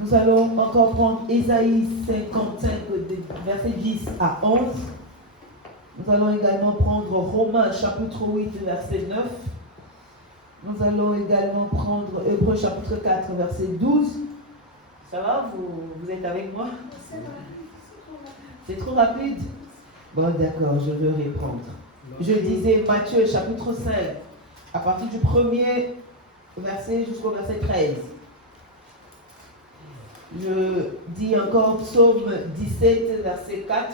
Nous allons encore prendre Ésaïe 55, verset 10 à 11. Nous allons également prendre Romains chapitre 8, verset 9. Nous allons également prendre Hébreux chapitre 4, verset 12. Ça va? Vous êtes avec moi? C'est trop rapide? Bon, d'accord, je vais reprendre. Je disais Matthieu chapitre 5, à partir du premier verset jusqu'au verset 13. Je dis encore Psaume 17, verset 4.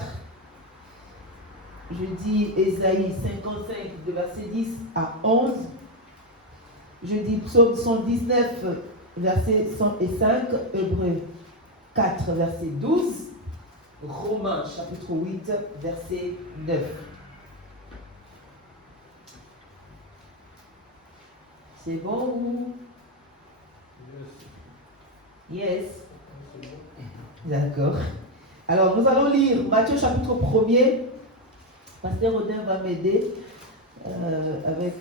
Je dis Ésaïe 55, de verset 10 à 11. Je dis Psaume 119, verset 105. Hébreux 4, verset 12. Romains chapitre 8, verset 9. C'est bon ou? Yes. D'accord. Alors, nous allons lire Matthieu chapitre 1er. Pasteur Odin va m'aider avec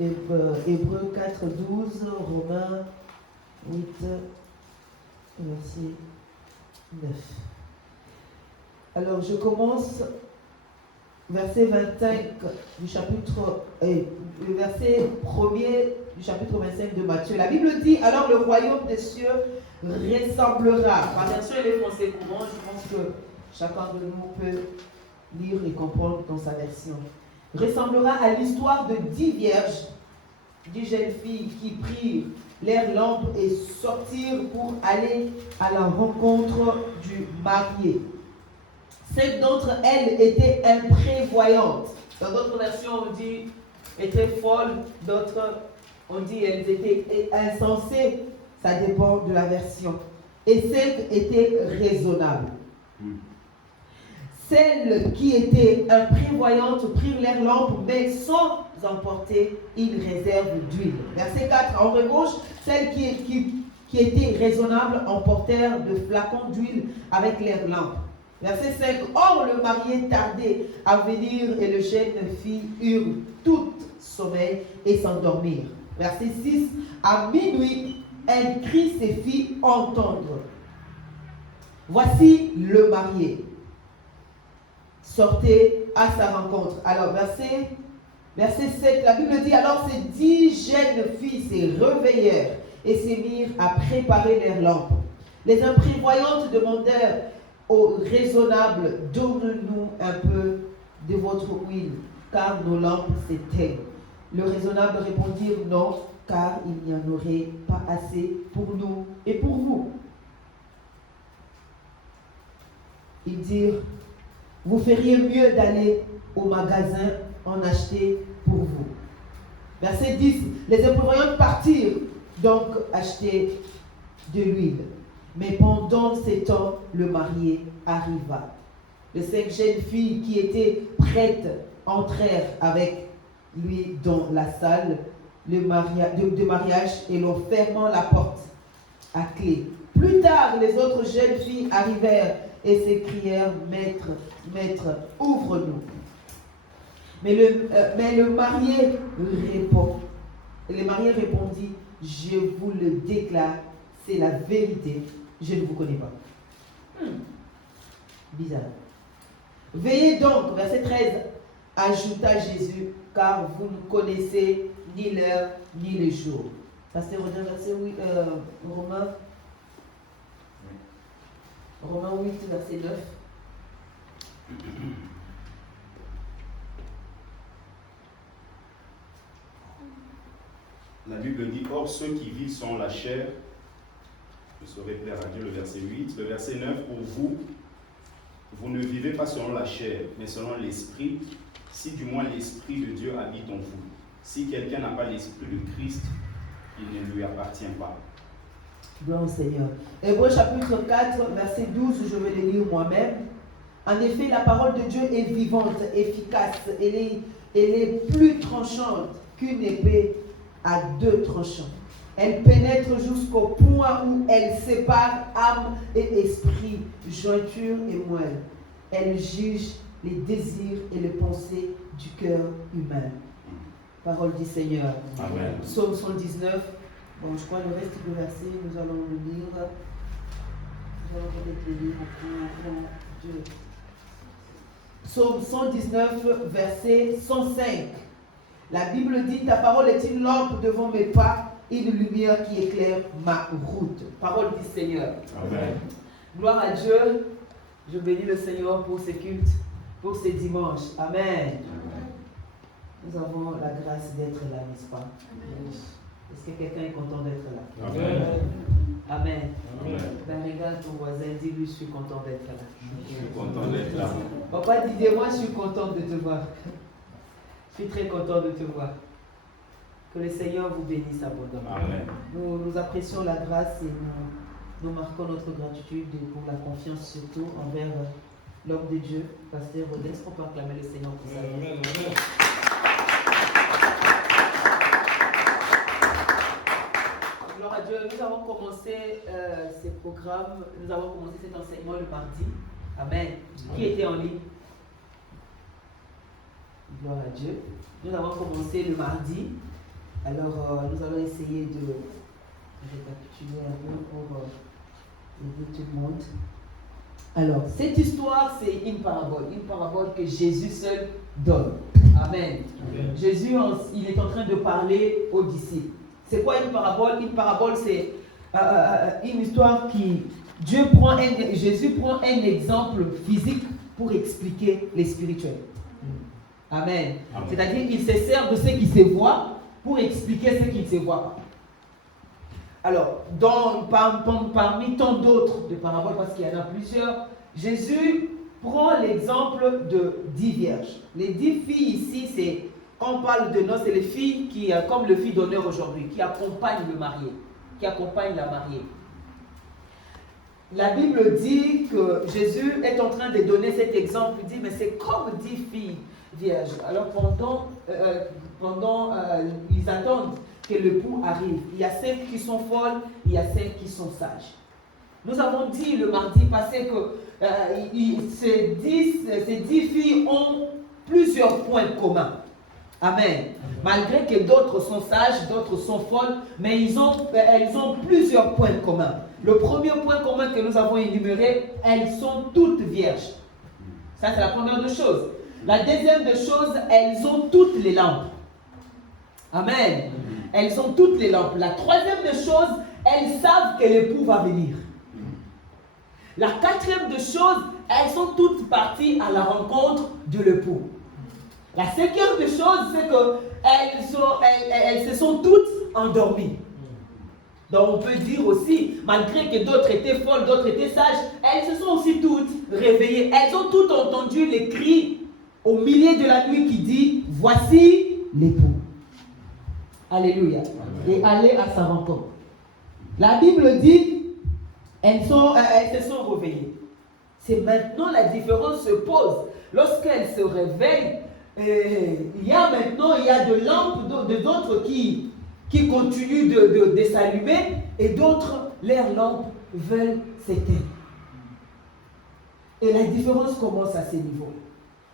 Hébreux 4, 12, Romains 8, verset 9. Alors, je commence verset 25 du chapitre, le verset 1er du chapitre 25 de Matthieu. La Bible dit, alors le royaume des cieux ressemblera. Ma version elle est français courant, je pense que chacun de nous peut lire et comprendre dans sa version. Ressemblera à l'histoire de 10 vierges, 10 jeunes filles qui prirent leurs lampes et sortirent pour aller à la rencontre du marié. 5 d'entre elles étaient imprévoyantes. Dans d'autres versions, on dit étaient folles, d'autres, on dit elles étaient insensées. Ça dépend de la version. Et 5 étaient raisonnables. Celles qui étaient imprévoyantes prirent leurs lampes, mais sans emporter une réserve d'huile. Verset 4. En revanche, celles qui étaient raisonnables emportèrent de flacons d'huile avec leurs lampes. Verset 5. Or, le marié tardait à venir et les jeunes filles eurent tout sommeil et s'endormirent. Verset 6. À minuit, un cri se fit entendre. Voici le marié. Sortez à sa rencontre. Alors, verset 7, la Bible dit, alors ces 10 jeunes filles se réveillèrent et se mirent à préparer leurs lampes. Les imprévoyantes demandèrent aux raisonnables, donne-nous un peu de votre huile, car nos lampes s'éteignent. Le raisonnable répondirent, non, car il n'y en aurait pas assez pour nous et pour vous. Ils dirent, vous feriez mieux d'aller au magasin en acheter pour vous. Verset 10. Les imprévoyantes partirent donc acheter de l'huile. Mais pendant ces temps, le marié arriva. Les 5 jeunes filles qui étaient prêtes entrèrent avec lui dans la salle de mariage et l'on fermant la porte à clé. Plus tard, les autres jeunes filles arrivèrent et s'écrièrent, Maître, Maître, ouvre-nous. Mais le marié répondit, je vous le déclare, c'est la vérité, je ne vous connais pas. Bizarre. Veillez donc, verset 13, ajouta Jésus, car vous ne connaissez ni l'heure ni le jour. Pasteur, regarde verset 8, Romains 8, verset 9. La Bible dit, or ceux qui vivent selon la chair, je saurais plaire à Dieu, le verset 8. Le verset 9, pour vous, vous ne vivez pas selon la chair, mais selon l'esprit, si du moins l'esprit de Dieu habite en vous. Si quelqu'un n'a pas l'esprit de Christ, il ne lui appartient pas. Gloire au Seigneur. Hébreux chapitre 4, verset 12, je vais le lire moi-même. En effet, la parole de Dieu est vivante, efficace, elle est plus tranchante qu'une épée à 2 tranchants. Elle pénètre jusqu'au point où elle sépare âme et esprit, jointure et moelle. Elle juge les désirs et les pensées du cœur humain. Parole du Seigneur. Amen. Psaume 119, Bon, je crois le reste du verset, nous allons le lire. Nous allons peut-être le lire au nom de Dieu. Psaume 119, verset 105. La Bible dit, ta parole est une lampe devant mes pas, une lumière qui éclaire ma route. Parole du Seigneur. Amen. Gloire à Dieu. Je bénis le Seigneur pour ces cultes, pour ces dimanches. Amen. Nous avons la grâce d'être là, n'est-ce pas? Est-ce que quelqu'un est content d'être là? Amen. Amen. Amen. Ben, regarde ton voisin, dis-lui, je suis content d'être là. Je suis content d'être là. Papa, dis-moi, je suis contente de te voir. Je suis très content de te voir. Que le Seigneur vous bénisse abondamment. Amen. Nous apprécions la grâce et nous marquons notre gratitude pour la confiance surtout envers l'homme de Dieu, Pasteur Rodès. On peut acclamer le Seigneur pour ça. Amen. Gloire à Dieu. Nous avons commencé ces programmes, nous avons commencé cet enseignement le mardi. Amen. Qui était en ligne? Gloire à Dieu. Nous avons commencé le mardi. Alors, nous allons essayer de récapituler un peu pour aider tout le monde. Alors, cette histoire, c'est une parabole que Jésus seul donne. Amen. Amen. Jésus, il est en train de parler aux disciples. C'est quoi une parabole? Une parabole, c'est une histoire qui... Jésus prend un exemple physique pour expliquer les spirituels. Amen. Amen. C'est-à-dire qu'il se sert de ce qui se voit pour expliquer ce qui ne se voit pas. Alors, parmi tant d'autres de paraboles, parce qu'il y en a plusieurs, Jésus prend l'exemple de 10 vierges. Les 10 filles ici, c'est, quand on parle de noces, c'est les filles qui, comme le fille d'honneur aujourd'hui, qui accompagnent le marié, qui accompagnent la mariée. La Bible dit que Jésus est en train de donner cet exemple. Il dit, mais c'est comme 10 filles vierges. Alors pendant ils attendent que l'époux arrive. Il y a celles qui sont folles, il y a celles qui sont sages. Nous avons dit le mardi passé que ces 10 filles ont plusieurs points communs. Amen. Malgré que d'autres sont sages, d'autres sont folles, mais elles ont plusieurs points communs. Le premier point commun que nous avons énuméré, elles sont toutes vierges. Ça, c'est la première des choses. La deuxième des choses, elles ont toutes les lampes. Amen. Elles ont toutes les lampes. La troisième des choses, elles savent que l'époux va venir. La quatrième des choses, elles sont toutes parties à la rencontre de l'époux. La cinquième des choses, c'est qu'elles se sont toutes endormies. Donc on peut dire aussi, malgré que d'autres étaient folles, d'autres étaient sages, elles se sont aussi toutes réveillées. Elles ont toutes entendu les cris au milieu de la nuit qui dit, voici l'époux. Alléluia. Amen. Et aller à sa rencontre. La Bible dit, elles se sont réveillées. C'est maintenant la différence se pose. Lorsqu'elles se réveillent, il y a de lampes, d'autres qui continuent de s'allumer et d'autres, leurs lampes veulent s'éteindre. Et la différence commence à ce niveau.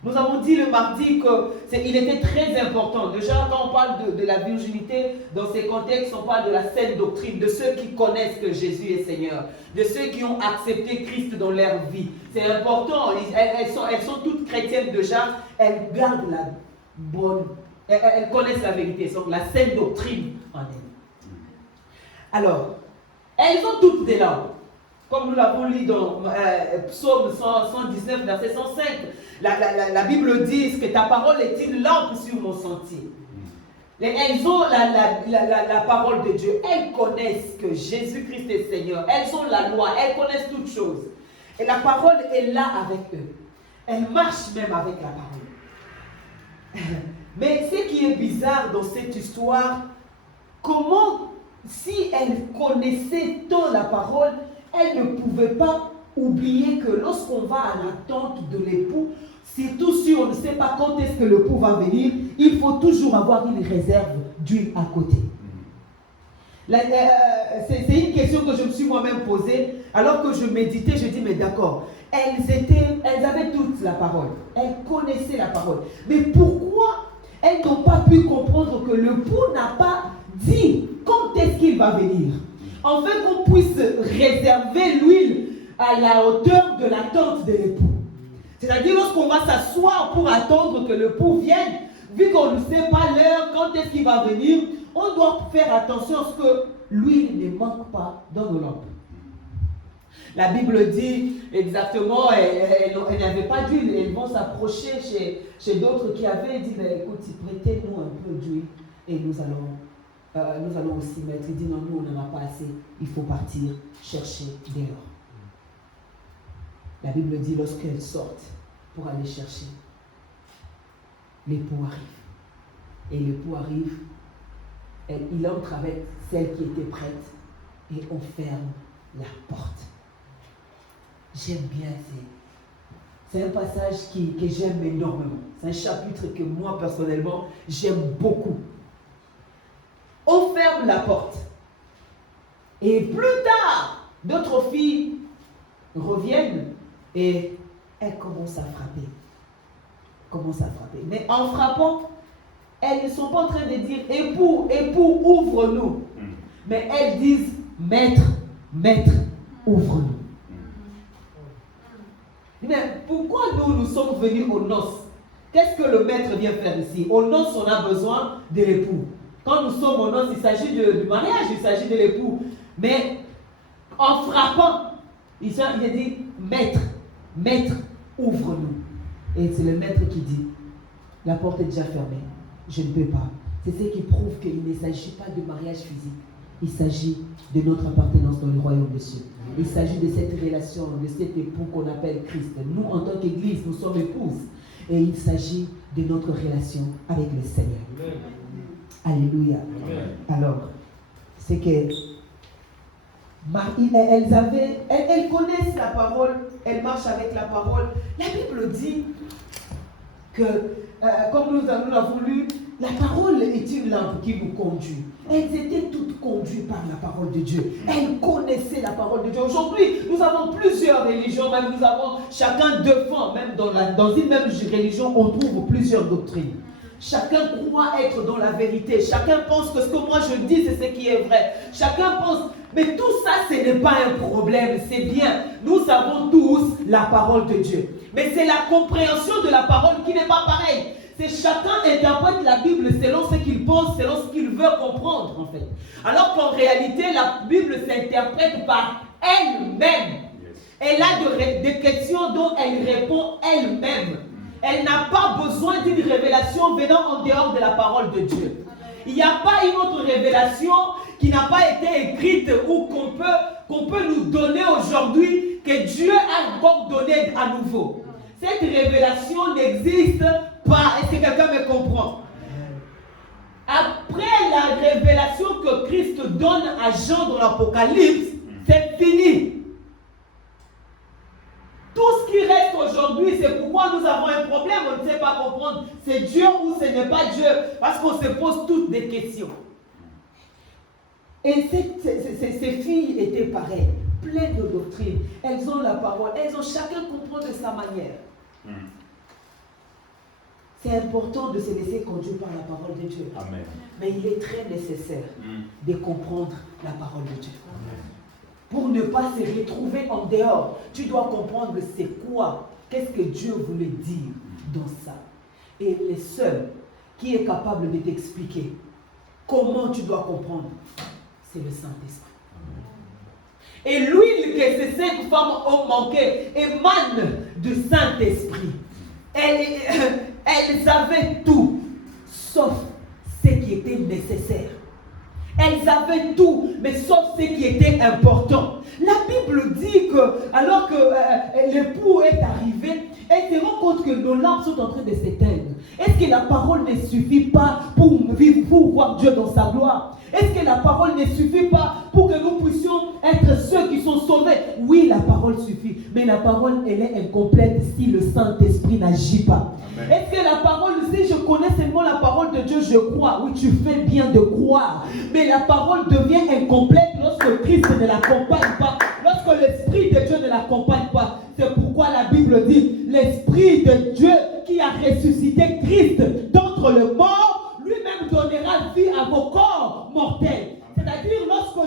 Nous avons dit le mardi qu'il était très important. Déjà, quand on parle de la virginité, dans ces contextes, on parle de la saine doctrine, de ceux qui connaissent que Jésus est Seigneur, de ceux qui ont accepté Christ dans leur vie. C'est important. Elles sont toutes chrétiennes déjà. Elles gardent la bonne... Elles connaissent la vérité. Donc, la saine doctrine en elles. Alors, elles ont toutes des lampes. Comme nous l'avons lu dans Psaume 119, verset 105, la Bible dit que ta parole est une lampe sur mon sentier. Elles ont la parole de Dieu. Elles connaissent que Jésus-Christ est Seigneur. Elles ont la loi. Elles connaissent toutes choses. Et la parole est là avec eux. Elles marchent même avec la parole. Mais ce qui est bizarre dans cette histoire, comment, si elles connaissaient tant la parole, elles ne pouvaient pas oublier que lorsqu'on va à l'attente de l'époux, surtout si on ne sait pas quand est-ce que l'époux va venir, il faut toujours avoir une réserve d'huile à côté. C'est une question que je me suis moi-même posée. Alors que je méditais, je dis, mais d'accord, elles avaient toute la parole. Elles connaissaient la parole. Mais pourquoi elles n'ont pas pu comprendre que l'époux n'a pas dit quand est-ce qu'il va venir. Afin qu'on puisse réserver l'huile à la hauteur de l'attente de l'époux. C'est-à-dire lorsqu'on va s'asseoir pour attendre que l'époux vienne, vu qu'on ne sait pas l'heure, quand est-ce qu'il va venir, on doit faire attention à ce que l'huile ne manque pas dans nos lampes. La Bible dit exactement, elles n'avaient pas d'huile, elles vont s'approcher chez d'autres qui avaient dit, mais écoute, prêtez-nous un peu d'huile et nous allons aussi mettre. Il dit, non, nous, on n'en a pas assez, il faut partir chercher dehors. La Bible dit, lorsqu'elles sortent pour aller chercher, l'époux arrive. Et l'époux arrive, il entre avec celle qui était prête et on ferme la porte. J'aime bien, c'est un passage que j'aime énormément. C'est un chapitre que moi, personnellement, j'aime beaucoup. On ferme la porte. Et plus tard, d'autres filles reviennent et elles commencent à frapper. Mais en frappant, elles ne sont pas en train de dire « Époux, ouvre-nous ». Mais elles disent « Maître, ouvre-nous ». Mais pourquoi nous sommes venus aux noces? Qu'est-ce que le maître vient faire ici? Aux noces, on a besoin de l'époux. Quand nous sommes aux noces, il s'agit du mariage, il s'agit de l'époux. Mais en frappant, il dit Maître, ouvre-nous. Et c'est le maître qui dit la porte est déjà fermée, je ne peux pas. C'est ce qui prouve qu'il ne s'agit pas de mariage physique. Il s'agit de notre appartenance dans le royaume des cieux. Il s'agit de cette relation, de cet époux qu'on appelle Christ. Nous, en tant qu'Église, nous sommes épouses. Et il s'agit de notre relation avec le Seigneur. Amen. Alléluia. Amen. Alors, c'est que elles connaissent la parole, elles marchent avec la parole. La Bible dit que, comme nous l'avons lu, la parole est une lampe qui nous conduit. Elles étaient toutes conduites par la parole de Dieu. Elles connaissaient la parole de Dieu. Aujourd'hui, nous avons plusieurs religions, même nous avons chacun défend, même dans une même religion, on trouve plusieurs doctrines. Chacun croit être dans la vérité. Chacun pense que ce que moi je dis, c'est ce qui est vrai. Chacun pense, mais tout ça, ce n'est pas un problème, c'est bien. Nous avons tous la parole de Dieu. Mais c'est la compréhension de la parole qui n'est pas pareille. C'est chacun interprète la Bible selon ce qu'il pense, selon ce qu'il veut comprendre en fait. Alors qu'en réalité, la Bible s'interprète par elle-même. Elle a des questions dont elle répond elle-même. Elle n'a pas besoin d'une révélation venant en dehors de la parole de Dieu. Il n'y a pas une autre révélation qui n'a pas été écrite ou qu'on peut nous donner aujourd'hui que Dieu a encore donné à nouveau. Cette révélation n'existe pas. Est-ce que quelqu'un me comprend? Après la révélation que Christ donne à Jean dans l'Apocalypse, c'est fini. Tout ce qui reste aujourd'hui, c'est pourquoi nous avons un problème, on ne sait pas comprendre. C'est Dieu ou ce n'est pas Dieu, parce qu'on se pose toutes des questions. Et ces filles étaient pareilles, pleines de doctrines. Elles ont la parole, elles ont chacun comprend de sa manière. C'est important de se laisser conduire par la parole de Dieu. Amen. Mais il est très nécessaire de comprendre la parole de Dieu. Amen. Pour ne pas se retrouver en dehors, tu dois comprendre c'est quoi, qu'est-ce que Dieu voulait dire dans ça. Et le seul qui est capable de t'expliquer comment tu dois comprendre, c'est le Saint-Esprit. Et l'huile que ces 5 femmes ont manqué émane du Saint-Esprit. Elles avaient tout, sauf ce qui était nécessaire. Elles avaient tout, mais sauf ce qui était important. La Bible dit que, alors que l'époux est arrivé, elle se rend compte que nos lampes sont en train de s'éteindre. Est-ce que la parole ne suffit pas pour voir Dieu dans sa gloire? Est-ce que la parole ne suffit pas pour que nous puissions être ceux qui sont sauvés? Oui, la parole suffit, mais la parole, elle est incomplète si le Saint-Esprit n'agit pas. Amen. Est-ce que la parole, si je connais seulement la parole de Dieu, je crois? Oui, tu fais bien de croire, mais la parole devient incomplète lorsque Christ ne l'accompagne pas, lorsque l'Esprit de Dieu ne l'accompagne pas. C'est pourquoi la Bible dit, l'Esprit de Dieu qui a ressuscité Christ d'entre les morts, lui-même donnera vie à vos corps mortels. C'est-à-dire, lorsque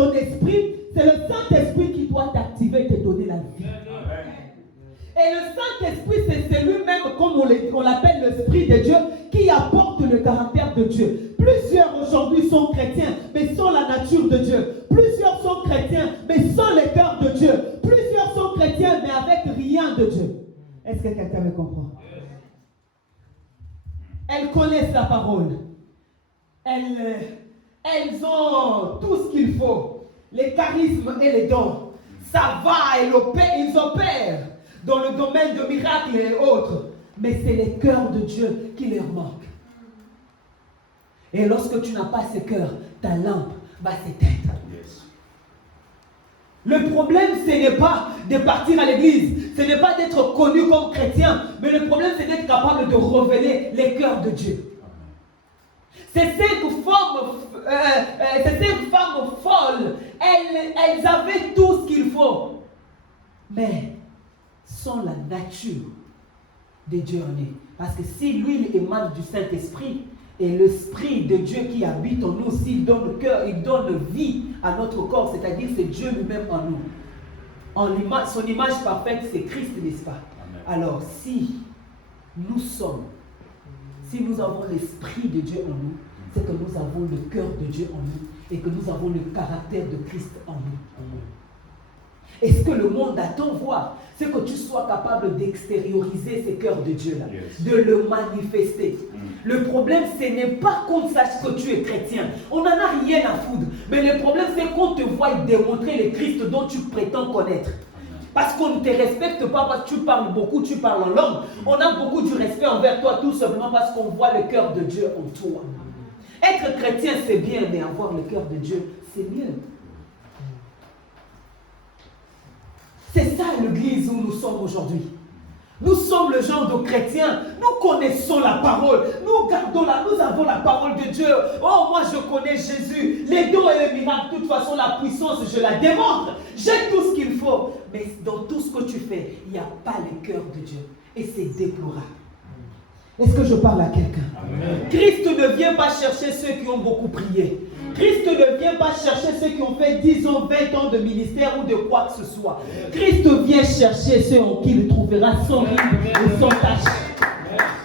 ton esprit, c'est le Saint-Esprit qui doit t'activer et te donner la vie. Et le Saint-Esprit, c'est lui-même, comme on l'appelle l'Esprit de Dieu, qui apporte le caractère de Dieu. Plusieurs aujourd'hui sont chrétiens, mais sans la nature de Dieu. Plusieurs sont chrétiens, mais sans le cœur de Dieu. Plusieurs sont chrétiens, mais avec rien de Dieu. Est-ce que quelqu'un me comprend? Elles connaissent la parole. Elles ont tout ce qu'il faut. Les charismes et les dons. Ça va, ils opèrent dans le domaine de miracles et autres. Mais c'est les cœurs de Dieu qui leur manquent. Et lorsque tu n'as pas ce cœur, ta lampe va s'éteindre. Yes. Le problème, ce n'est pas de partir à l'église, ce n'est pas d'être connu comme chrétien, mais le problème, c'est d'être capable de révéler les cœurs de Dieu. Ces cinq femmes folles, elles avaient tout ce qu'il faut, mais sans la nature de Dieu en eux. Parce que si l'huile émane du Saint-Esprit, et l'Esprit de Dieu qui habite en nous, s'il donne le cœur, il donne vie à notre corps, c'est-à-dire c'est Dieu lui-même en nous. Son image parfaite, c'est Christ, n'est-ce pas? Amen. Alors, si nous avons l'Esprit de Dieu en nous, c'est que nous avons le cœur de Dieu en nous et que nous avons le caractère de Christ en nous. Amen. Et ce que le monde attend voir, c'est que tu sois capable d'extérioriser ce cœur de Dieu-là, yes, de le manifester. Le problème, ce n'est pas qu'on sache que tu es chrétien. On n'en a rien à foutre. Mais le problème, c'est qu'on te voit démontrer le Christ dont tu prétends connaître. Parce qu'on ne te respecte pas parce que tu parles beaucoup, tu parles en langue. On a beaucoup du respect envers toi tout simplement parce qu'on voit le cœur de Dieu en toi. Être chrétien, c'est bien, mais avoir le cœur de Dieu, c'est mieux. C'est ça l'église où nous sommes aujourd'hui. Nous sommes le genre de chrétiens, nous connaissons la parole, nous avons la parole de Dieu. Oh, moi je connais Jésus, les dons et les miracles, de toute façon la puissance, je la démontre. J'ai tout ce qu'il faut. Mais dans tout ce que tu fais, il n'y a pas le cœur de Dieu. Et c'est déplorable. Est-ce que je parle à quelqu'un? Christ ne vient pas chercher ceux qui ont beaucoup prié. Christ ne vient pas chercher ceux qui ont fait 10 ans, 20 ans de ministère ou de quoi que ce soit. Christ vient chercher ceux en qui il trouvera son ride et son tache.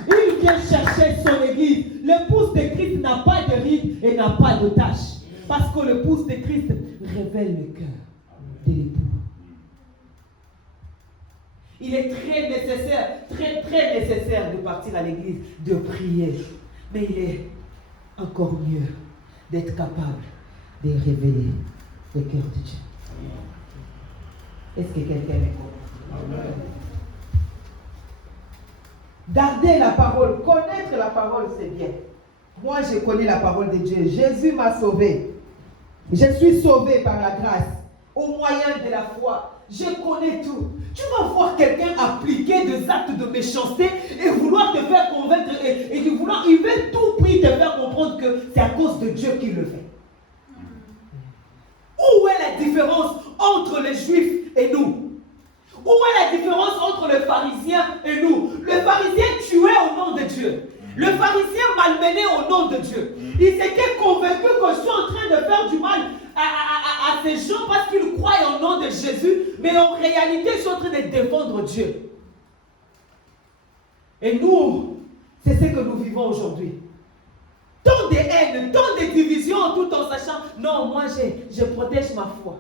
Il vient chercher son église. Le pouce de Christ n'a pas de ride et n'a pas de tache. Parce que le pouce de Christ révèle le cœur de l'époux. Il est très nécessaire de partir à l'église, de prier. Mais il est encore mieux d'être capable de révéler le cœur de Dieu. Est-ce que quelqu'un est comprend? Garder la parole, connaître la parole, c'est bien. Moi, je connais la parole de Dieu. Jésus m'a sauvé. Je suis sauvé par la grâce, au moyen de la foi. Je connais tout. Tu vas voir quelqu'un appliquer des actes de méchanceté et vouloir te faire convaincre il veut tout prix te faire comprendre que c'est à cause de Dieu qu'il le fait. Où est la différence entre les Juifs et nous? Où est la différence entre le pharisien et nous? Le pharisien tuait au nom de Dieu. Le pharisien malmenait au nom de Dieu. Il s'était convaincu que je suis en train de faire du mal à ces gens parce qu'ils croient au nom de Jésus, mais en réalité, ils sont en train de défendre Dieu. Et nous, c'est ce que nous vivons aujourd'hui. Tant de haine, tant de divisions, tout en sachant, non, moi je protège ma foi.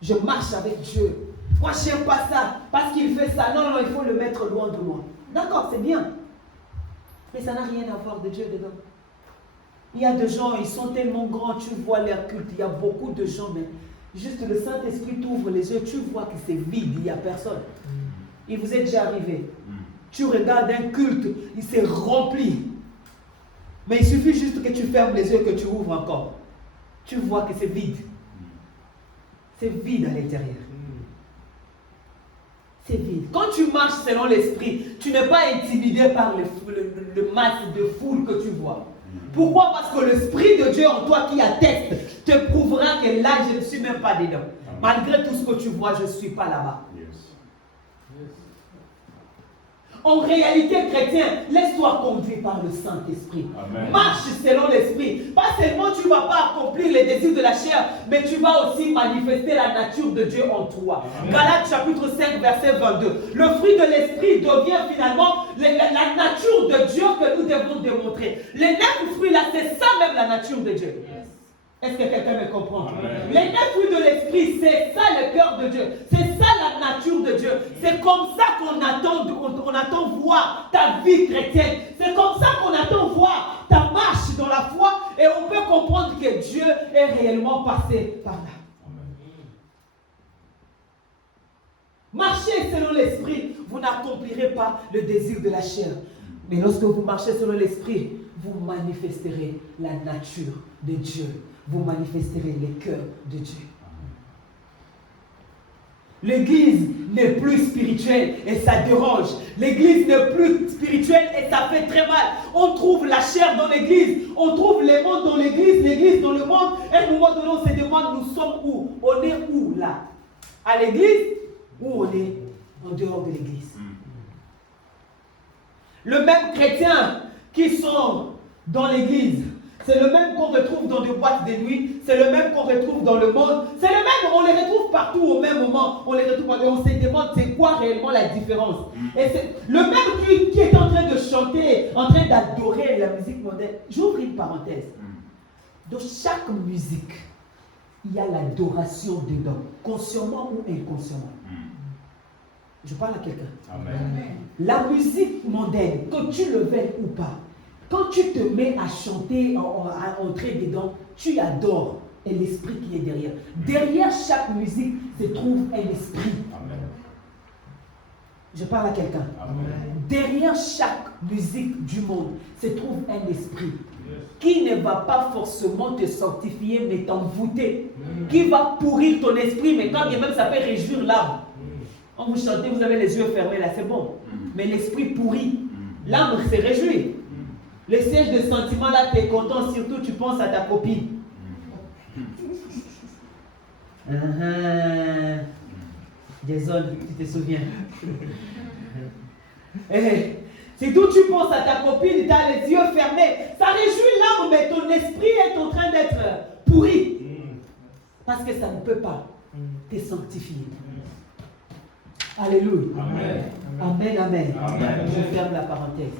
Je marche avec Dieu. Moi, je n'aime pas ça parce qu'il fait ça. Non, il faut le mettre loin de moi. D'accord, c'est bien. Mais ça n'a rien à voir de Dieu dedans. Il y a des gens, ils sont tellement grands, tu vois leur culte. Il y a beaucoup de gens, mais juste le Saint-Esprit t'ouvre les yeux, tu vois que c'est vide, il n'y a personne. Il vous est déjà arrivé. Tu regardes un culte, il s'est rempli. Mais il suffit juste que tu fermes les yeux, que tu ouvres encore. Tu vois que c'est vide. C'est vide à l'intérieur. C'est vide. Quand tu marches selon l'esprit, tu n'es pas intimidé par le masse de foule que tu vois. Pourquoi? Parce que l'Esprit de Dieu en toi qui atteste te prouvera que là, je ne suis même pas dedans. Malgré tout ce que tu vois, je ne suis pas là-bas. En réalité, chrétien, laisse-toi conduire par le Saint-Esprit. Marche selon l'Esprit. Pas seulement tu ne vas pas accomplir les désirs de la chair, mais tu vas aussi manifester la nature de Dieu en toi. Galates chapitre 5, verset 22. Le fruit de l'Esprit devient finalement la nature de Dieu que nous devons démontrer. Les 9 fruits là, c'est ça même la nature de Dieu. Est-ce que quelqu'un me comprend? Les 9 fruits de l'Esprit, c'est ça le cœur de Dieu. C'est ça la nature de Dieu. C'est comme ça qu'on attend voir ta vie chrétienne. C'est comme ça qu'on attend voir ta marche dans la foi. Et on peut comprendre que Dieu est réellement passé par là. Marchez selon l'Esprit, vous n'accomplirez pas le désir de la chair. Mais lorsque vous marchez selon l'Esprit, vous manifesterez la nature de Dieu. Vous manifesterez le cœur de Dieu. L'église n'est plus spirituelle et ça dérange. L'église n'est plus spirituelle et ça fait très mal. On trouve la chair dans l'église. On trouve les mondes dans l'église dans le monde. Et à un moment donné, on se demande, nous sommes où? On est où là? À l'église ou on est en dehors de l'église? Le même chrétien qui sont dans l'église, c'est le même qu'on retrouve dans des boîtes de nuit, c'est le même qu'on retrouve dans le monde, c'est le même, on les retrouve partout au même moment, on les retrouve et on se demande c'est quoi réellement la différence. Et c'est le même qui est en train de chanter, en train d'adorer la musique moderne. J'ouvre une parenthèse. Dans chaque musique, il y a l'adoration dedans, consciemment ou inconsciemment. Je parle à quelqu'un. La musique mondaine, que tu le veuilles ou pas, quand tu te mets à chanter, à entrer dedans, tu adores et l'esprit qui est derrière. Derrière chaque musique se trouve un esprit. Je parle à quelqu'un. Derrière chaque musique du monde se trouve un esprit qui ne va pas forcément te sanctifier, mais t'envoûter. Qui va pourrir ton esprit, mais quand bien même ça peut réjouir l'âme. Quand vous chantez, vous avez les yeux fermés, là c'est bon. Mais l'esprit pourrit. L'âme se réjouit. Le siège de sentiment, là, tu es content, surtout tu penses à ta copine. Désolé, tu te souviens. Surtout tu penses à ta copine, tu as les yeux fermés. Ça réjouit l'âme, mais ton esprit est en train d'être pourri. Parce que ça ne peut pas te sanctifier. Alléluia. Amen, amen. Je ferme la parenthèse.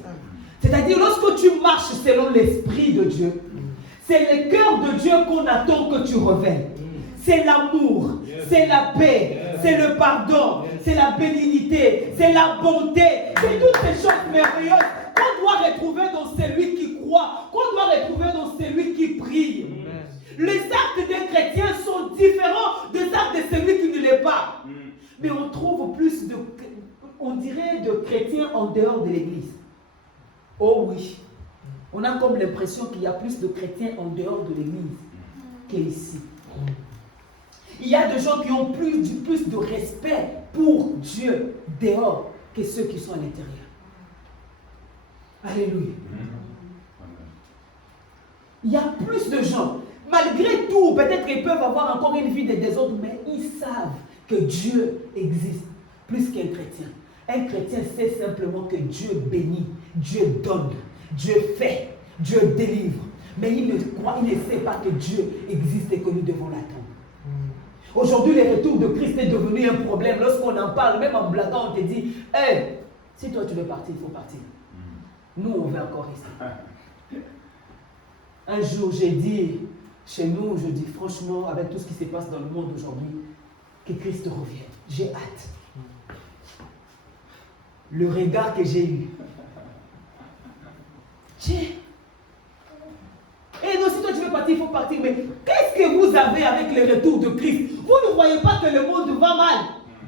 C'est-à-dire, lorsque tu marches selon l'Esprit de Dieu, c'est le cœur de Dieu qu'on attend que tu révèles. C'est l'amour, c'est la paix, c'est le pardon, c'est la bénignité, c'est la bonté, c'est toutes ces choses merveilleuses qu'on doit retrouver dans celui qui croit, qu'on doit retrouver dans celui qui prie. Les actes des chrétiens sont différents des actes de celui qui ne l'est pas. Mais on trouve plus de, on dirait, de chrétiens en dehors de l'église. Oh oui, on a comme l'impression qu'il y a plus de chrétiens en dehors de l'église qu'ici. Il y a des gens qui ont plus de respect pour Dieu dehors que ceux qui sont à l'intérieur. Alléluia. Il y a plus de gens, malgré tout, peut-être qu'ils peuvent avoir encore une vie de désordre, mais ils savent que Dieu existe plus qu'un chrétien. Un chrétien sait simplement que Dieu bénit, Dieu donne, Dieu fait, Dieu délivre. Mais il ne sait pas que Dieu existe et que nous devons l'attendre. Aujourd'hui, le retour de Christ est devenu un problème. Lorsqu'on en parle, même en blaguant, on te dit, hey, si toi tu veux partir, il faut partir. Nous, on veut encore rester. Un jour, j'ai dit, chez nous, je dis franchement, avec tout ce qui se passe dans le monde aujourd'hui, que Christ revienne. J'ai hâte. Le regard que j'ai eu. Tiens. Et non, si toi tu veux partir, il faut partir. Mais qu'est-ce que vous avez avec le retour de Christ? Vous ne voyez pas que le monde va mal.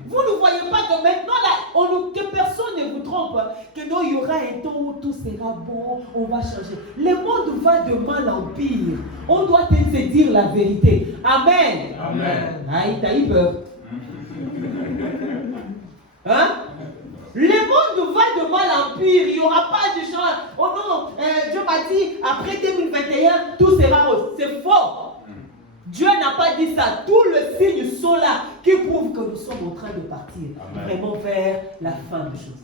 Vous ne voyez pas que maintenant, là, que personne ne vous trompe. Que non, il y aura un temps où tout sera bon, on va changer. Le monde va de mal en pire. On doit se dire la vérité. Amen. Amen. Aïe, t'as eu peur. Hein? Le monde va de mal en pire. Il n'y aura pas de gens. Oh non, Dieu m'a dit, après 2021, tout sera rose. C'est faux. Dieu n'a pas dit ça. Tous les signes sont là qui prouvent que nous sommes en train de partir. Amen. Vraiment vers la fin des choses.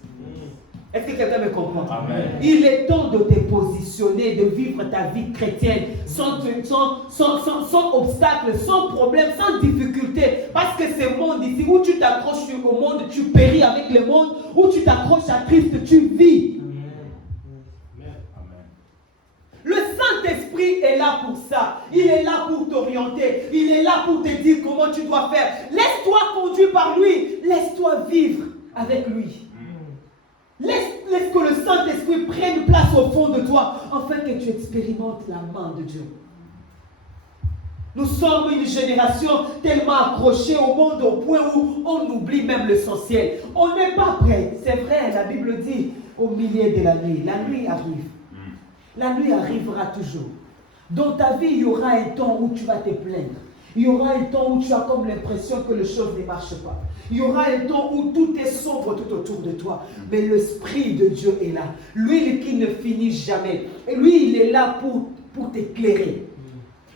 Est-ce que quelqu'un me comprend? Amen. Il est temps de te positionner, de vivre ta vie chrétienne sans obstacle, sans problème, sans difficulté. Parce que ce monde ici, où tu t'accroches au monde, tu péris avec le monde. Où tu t'accroches à Christ, tu vis. Le Saint-Esprit est là pour ça. Il est là pour t'orienter. Il est là pour te dire comment tu dois faire. Laisse-toi conduire par lui. Laisse-toi vivre avec lui. Laisse que le Saint-Esprit prenne place au fond de toi, afin que tu expérimentes la main de Dieu. Nous sommes une génération tellement accrochée au monde au point où on oublie même l'essentiel. On n'est pas prêt. C'est vrai, la Bible dit au milieu de la nuit. La nuit arrive. La nuit arrivera toujours. Dans ta vie, il y aura un temps où tu vas te plaindre. Il y aura un temps où tu as comme l'impression que les choses ne marchent pas. Il y aura un temps où tout est sombre tout autour de toi. Mais l'Esprit de Dieu est là. Lui qui ne finit jamais. Et lui, il est là pour t'éclairer.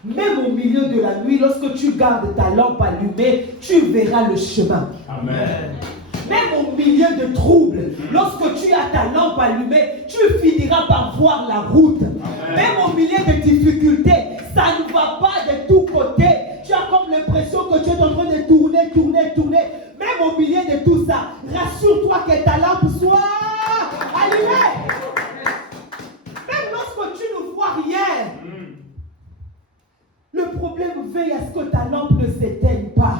Même au milieu de la nuit, lorsque tu gardes ta lampe allumée, tu verras le chemin. Amen. Même au milieu de troubles, lorsque tu as ta lampe allumée, tu finiras par voir la route. Amen. Même au milieu de difficultés, ça ne va pas de tous côtés. Tu as comme l'impression que tu es en train de tourner. Même au milieu de tout ça, rassure-toi que ta lampe soit allumée. Même lorsque tu ne vois rien, le problème veille à ce que ta lampe ne s'éteigne pas.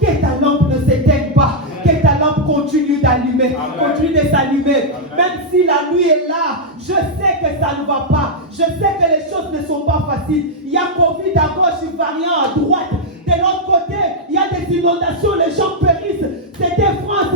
Que ta lampe ne s'éteigne pas. Que ta lampe continue d'allumer. Continue de s'allumer. Même si la nuit est là, je sais que ça ne va pas. Je sais que les choses ne sont pas faciles. Il y a Covid à gauche, une variant à droite. De l'autre côté, il y a des inondations, les gens périssent. C'était France,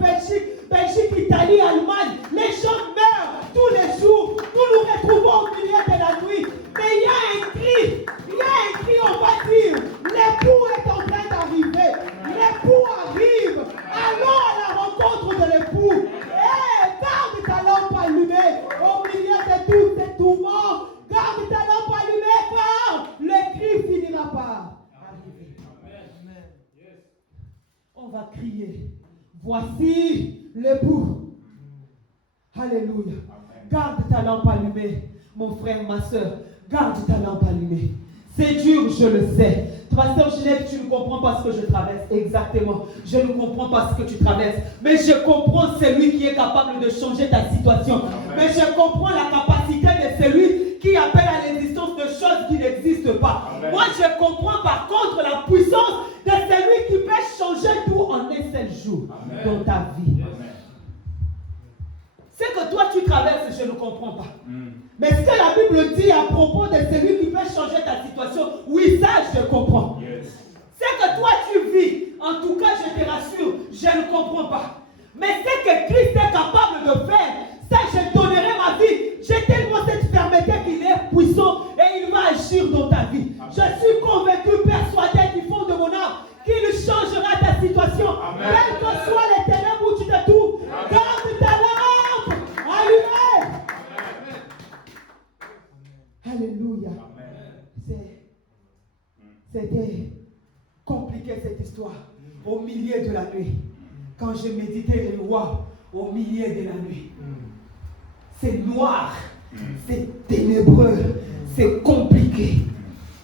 Belgique, Italie, Allemagne. Les gens meurent tous les jours. Nous nous retrouvons au milieu de la nuit. Mais il y a un cri, on va dire. L'époux est en train d'arriver. L'époux arrive. Allons à la rencontre de l'époux. Garde ta lampe allumée au milieu de tous ces tourments. Garde ta lampe allumée car le cri finira par arriver. On va crier. Voici l'époux. Alléluia. Garde ta lampe allumée, mon frère, ma soeur. Garde ta lampe allumée. C'est dur, je le sais. Pasteur Ginette, tu ne comprends pas ce que je traverse. Exactement. Je ne comprends pas ce que tu traverses. Mais je comprends celui qui est capable de changer ta situation. Amen. Mais je comprends la capacité de celui qui appelle à l'existence de choses qui n'existent pas. Amen. Moi, je comprends par contre la puissance de celui qui peut changer tout en un seul jour. Amen. Dans ta vie. Amen. Ce que toi tu traverses, je ne comprends pas. Mais ce que la Bible dit à propos de celui qui peut changer ta situation, oui, ça je comprends. Yes. Ce que toi tu vis, en tout cas je te rassure, je ne comprends pas. Mais ce que Christ est capable de faire, ça je donnerai ma vie. J'ai tellement cette fermeté qu'il est puissant et il va agir dans ta vie. Amen. Je suis convaincu, persuadé du fond de mon âme qu'il changera ta situation. Amen. Quelles que soient les ténèbres où tu te trouves, garde ta lampe allumée. Alléluia. C'était compliqué cette histoire. Au milieu de la nuit, quand je méditais les lois, au milieu de la nuit, c'est noir, c'est ténébreux, c'est compliqué.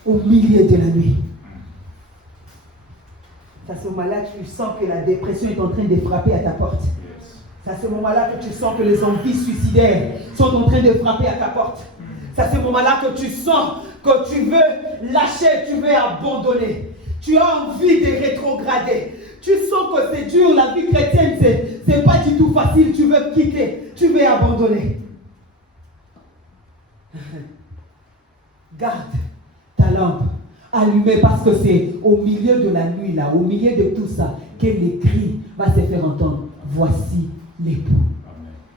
Au milieu de la nuit. C'est à ce moment-là que tu sens que la dépression est en train de frapper à ta porte. C'est à ce moment-là que tu sens que les envies suicidaires sont en train de frapper à ta porte. C'est à ce moment-là que tu sens que tu veux lâcher, tu veux abandonner. Tu as envie de rétrograder. Tu sens que c'est dur, la vie chrétienne, c'est pas du tout facile. Tu veux quitter, tu veux abandonner. Garde ta lampe allumée parce que c'est au milieu de la nuit, là, au milieu de tout ça, que le cri va se faire entendre. Voici l'époux.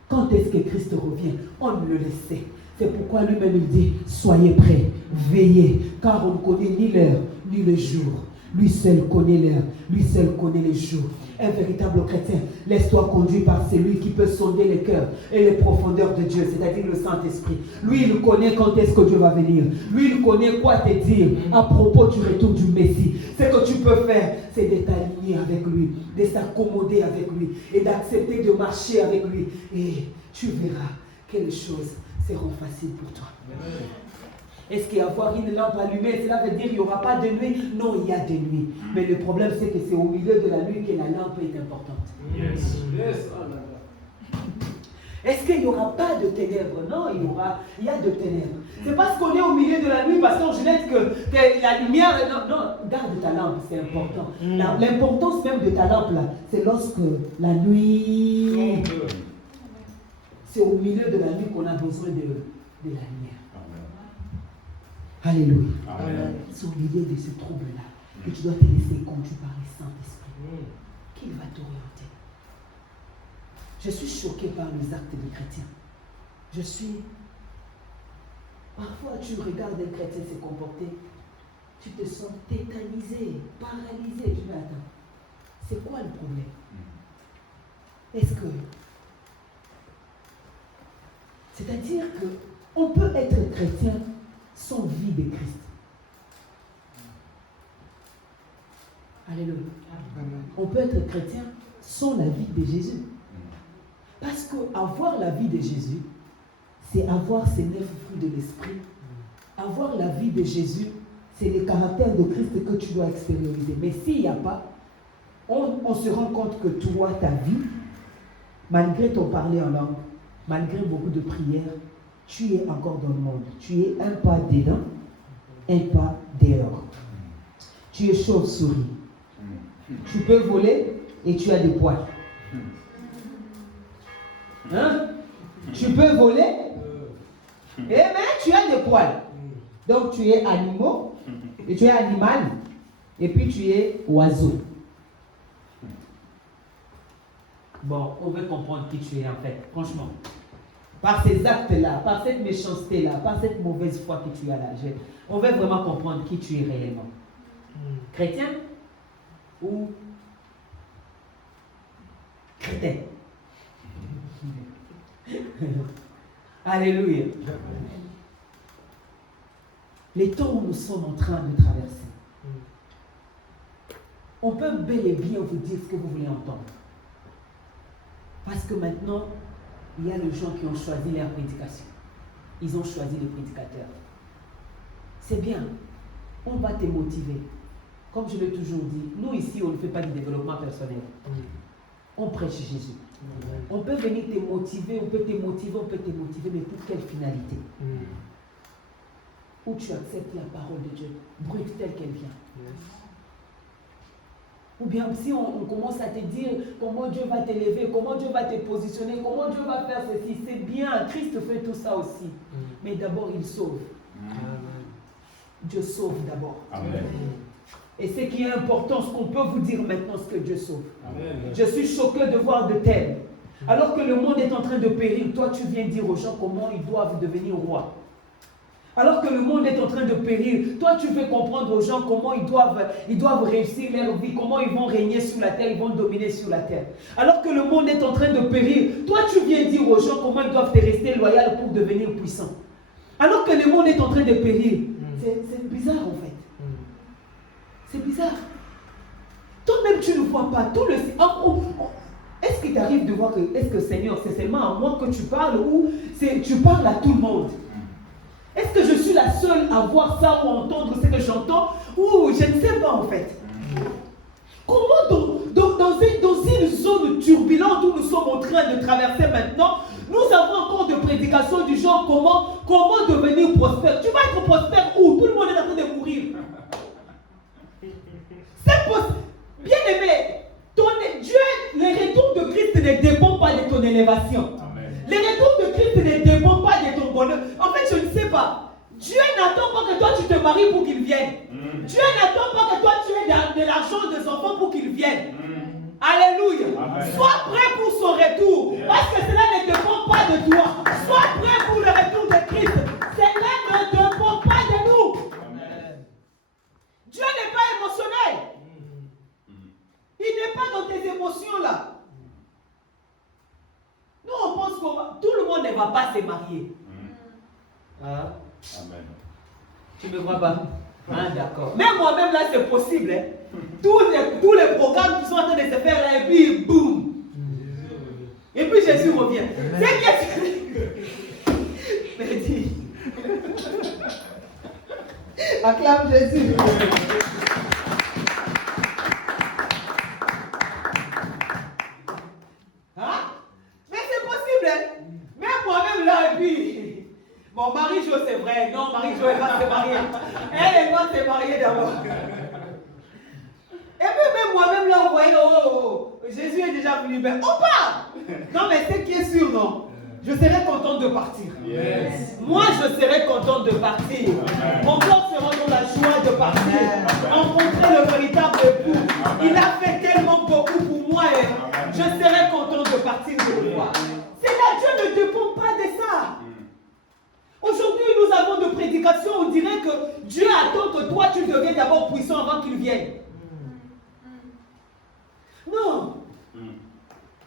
Quand est-ce que Christ revient? On ne le sait. C'est pourquoi lui-même il dit, soyez prêts, veillez, car on ne connaît ni l'heure, ni le jour. Lui seul connaît l'heure, lui seul connaît le jour. Un véritable chrétien, laisse-toi conduire par celui qui peut sonder les cœurs et les profondeurs de Dieu, c'est-à-dire le Saint-Esprit. Lui, il connaît quand est-ce que Dieu va venir. Lui, il connaît quoi te dire à propos du retour du Messie. Ce que tu peux faire, c'est de t'aligner avec lui, de s'accommoder avec lui et d'accepter de marcher avec lui. Et tu verras que les choses seront faciles pour toi. Est-ce qu'avoir une lampe allumée, cela veut dire qu'il n'y aura pas de nuit? Non, il y a des nuits. Mais le problème, c'est que c'est au milieu de la nuit que la lampe est importante. Yes. Est-ce qu'il n'y aura pas de ténèbres? Non, il y a de ténèbres. C'est parce qu'on est au milieu de la nuit, pasteur Ginette, que la lumière... Non, garde ta lampe, c'est important. L'importance même de ta lampe, là, c'est lorsque la nuit... C'est au milieu de la nuit qu'on a besoin de la lumière. Alléluia. C'est au milieu de ce trouble-là que tu dois te laisser conduire par le Saint-Esprit. Qu'il va t'orienter. Je suis choqué par les actes des chrétiens. Parfois, tu regardes un chrétien se comporter, tu te sens tétanisé, paralysé. Tu dis, attends, c'est quoi le problème? Est-ce que... C'est-à-dire qu'on peut être chrétien sans vie de Christ. Alléluia. On peut être chrétien sans la vie de Jésus. Parce qu'avoir la vie de Jésus, c'est avoir ces 9 fruits de l'esprit. Avoir la vie de Jésus, c'est le caractère de Christ que tu dois expérimenter. Mais s'il n'y a pas, on se rend compte que toi, ta vie, malgré ton parler en langue, malgré beaucoup de prières, tu es encore dans le monde. Tu es un pas dedans, un pas dehors. Tu es chauve-souris. Tu peux voler et tu as des poils. Hein? Tu peux voler, mais tu as des poils. Donc tu es animal, et tu es animal, et puis tu es oiseau. Bon, on veut comprendre qui tu es en fait, franchement. Par ces actes-là, par cette méchanceté-là, par cette mauvaise foi que tu as là, on veut vraiment comprendre qui tu es réellement. Chrétien ou chrétien? Alléluia. Les temps où nous sommes en train de traverser, on peut bel et bien vous dire ce que vous voulez entendre. Parce que maintenant, il y a les gens qui ont choisi leur prédication. Ils ont choisi les prédicateurs. C'est bien. On va te motiver. Comme je l'ai toujours dit, nous ici, on ne fait pas du développement personnel. On prêche Jésus. On peut venir te motiver, on peut te motiver, mais pour quelle finalité? Où tu acceptes la parole de Dieu, brute telle qu'elle vient. Ou bien si on commence à te dire comment Dieu va t'élever, comment Dieu va te positionner, comment Dieu va faire ceci, c'est bien, Christ fait tout ça aussi. Mais d'abord, il sauve. Dieu sauve d'abord. Amen. Et ce qui est important, ce qu'on peut vous dire maintenant, c'est que Dieu sauve. Amen. Je suis choqué de voir de tels. Alors que le monde est en train de périr, toi tu viens dire aux gens comment ils doivent devenir rois. Alors que le monde est en train de périr, toi tu veux comprendre aux gens comment ils doivent réussir leur vie, comment ils vont régner sur la terre, ils vont dominer sur la terre. Alors que le monde est en train de périr, toi tu viens dire aux gens comment ils doivent te rester loyaux pour devenir puissants. Alors que le monde est en train de périr, c'est bizarre en fait. C'est bizarre. Toi-même tu ne vois pas tout le... Est-ce qu'il t'arrive de voir que, est-ce que Seigneur, c'est seulement à moi que tu parles ou tu parles à tout le monde? Est-ce que je suis la seule à voir ça ou entendre ce que j'entends? Ou je ne sais pas en fait. Comment dans une zone turbulente où nous sommes en train de traverser maintenant, nous avons encore des prédications du genre comment devenir prospère? Tu vas être prospère où? Tout le monde est en train de mourir. C'est possible. Bien aimé, Dieu, le retour de Christ ne dépend pas de ton élévation. Le retour de Christ ne dépend pas de ton bonheur. En fait, je ne sais pas. Dieu n'attend pas que toi tu te maries pour qu'il vienne. Dieu n'attend pas que toi tu aies de l'argent des enfants pour qu'il vienne. Alléluia. Amen. Sois prêt pour son retour. Parce que cela ne dépend pas de toi. Sois prêt pour le retour de Christ. Cela ne dépend pas de nous. Amen. Dieu n'est pas émotionnel. Il n'est pas dans tes émotions là. Nous, on pense que tout le monde ne va pas se marier. Hein? Amen. Tu ne me vois pas? Hein, d'accord. Même moi-même, là, c'est possible. Hein? Tous les programmes qui sont en train de se faire là, et puis boum. Et puis Jésus revient. C'est Acclame Jésus. Hein? Mais c'est possible, hein? Même moi-même là, et puis. Bon, Marie-Jo, c'est vrai. Non, Marie-Jo, elle va se marier. Elle va se marier d'abord. Et puis même moi-même là, vous voyez, oh, Jésus est déjà venu. Mais on part! Non, mais c'est qui est sûr, non? Je serai contente de partir. Yes. Moi, je serai contente de partir. Mon corps sera dans la joie de partir. Rencontrer le véritable époux. Il a fait tellement beaucoup pour moi. Je serai contente de partir de le voir. C'est là, Dieu ne dépend pas de ça. Aujourd'hui, nous avons de prédications, on dirait que Dieu attend que toi, tu deviennes d'abord puissant avant qu'il vienne. Non.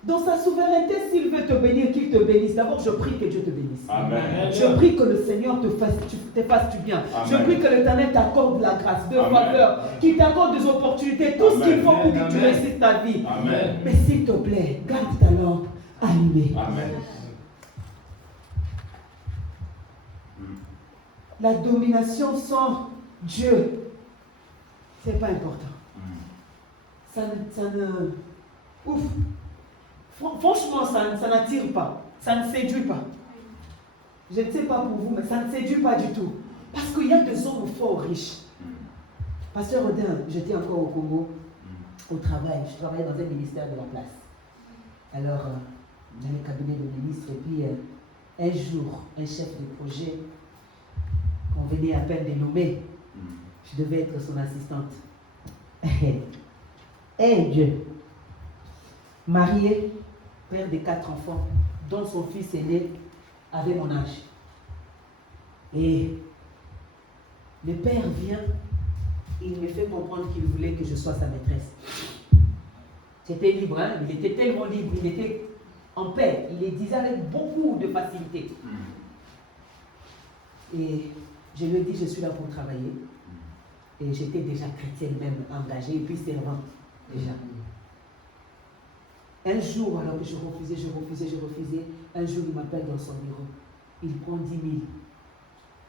Dans sa souveraineté, s'il veut te bénir, qu'il te bénisse. D'abord, je prie que Dieu te bénisse. Amen. Je prie que le Seigneur te fasse du bien. Amen. Je prie que l'Éternel t'accorde de la grâce, de Amen. faveur, qu'il t'accorde des opportunités, tout ce qu'il faut pour que tu réussisses ta vie. Amen. Mais s'il te plaît, garde ta lampe allumée. Amen. La domination sans Dieu, c'est pas important. Ça ne... Ouf. Franchement, ça n'attire pas. Ça ne séduit pas. Je ne sais pas pour vous, mais ça ne séduit pas du tout. Parce qu'il y a des hommes forts riches. Pasteur Odin, j'étais encore au Congo, au travail. Je travaillais dans un ministère de la place. Alors, dans le cabinet de ministre, et puis un jour, un chef de projet, qu'on venait à peine de nommer, je devais être son assistante. Dieu, marié, père de 4 enfants, dont son fils aîné avait mon âge. Et le père vient, il me fait comprendre qu'il voulait que je sois sa maîtresse. C'était libre, hein? Il était tellement libre, il était en paix, il les disait avec beaucoup de facilité. Et je lui ai dit, je suis là pour travailler. Et j'étais déjà chrétienne même, engagée, et puis servante déjà. Un jour, alors que je refusais, un jour il m'appelle dans son bureau. Il prend 10 000.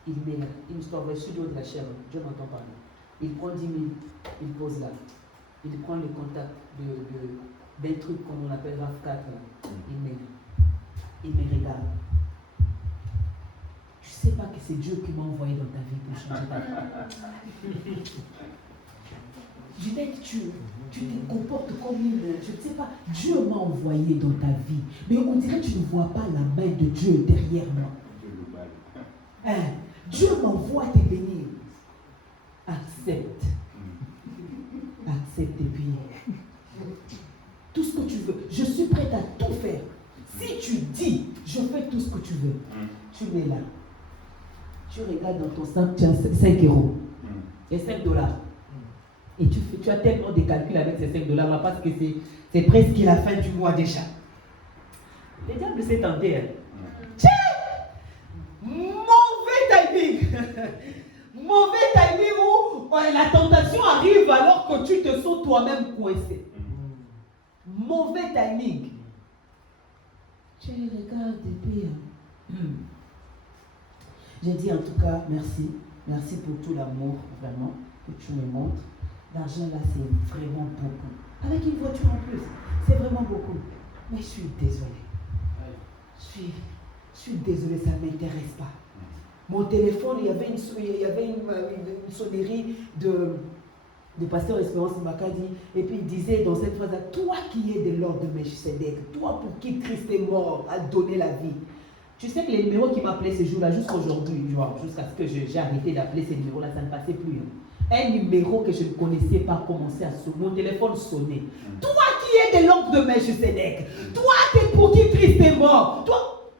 Il met là. Il me dit, au studio de la chèvre, Dieu m'entend parler. Il prend 10 000, il pose là. Il prend le contact d'un truc comme on appelle RAV4 là. Il met là. Il me regarde. Tu sais pas que c'est Dieu qui m'a envoyé dans ta vie pour changer ta vie. Je dis que tu te comportes comme une... Je ne sais pas, Dieu m'a envoyé dans ta vie. Mais on dirait que tu ne vois pas la main de Dieu derrière moi. Dieu m'envoie te bénir. Accepte. Accepte et puis... Tout ce que tu veux. Je suis prête à tout faire. Si tu dis, je fais tout ce que tu veux. Tu mets là. Tu regardes dans ton sac, tu as 5 euros. Et 5 dollars. Et tu as tellement de calculs avec ces 5 dollars là parce que c'est presque la fin du mois déjà. Le diable s'est tenté. Hein. Tiens! Mauvais timing! Mauvais timing où la tentation arrive alors que tu te sens toi-même coincé. Mauvais timing. Tu regardes et puis... J'ai dit en tout cas merci. Merci pour tout l'amour vraiment que tu me montres. L'argent là c'est vraiment beaucoup. Avec une voiture en plus, c'est vraiment beaucoup. Mais je suis désolée. Je suis désolée, ça ne m'intéresse pas. Mon téléphone, il y avait une sonnerie de pasteur Espérance Makadi. Et puis il disait dans cette phrase, toi qui es de l'ordre de Melchisedec, toi pour qui Christ est mort, a donné la vie. Tu sais que les numéros qui m'appelaient ce jour-là, jusqu'aujourd'hui, jusqu'à ce que j'ai arrêté d'appeler ces numéros-là, ça ne passait plus. Un numéro que je ne connaissais pas commençait à sonner. Mon téléphone sonnait. Toi qui es de l'ordre de Melchisedec, toi pour qui Christ est mort, toi...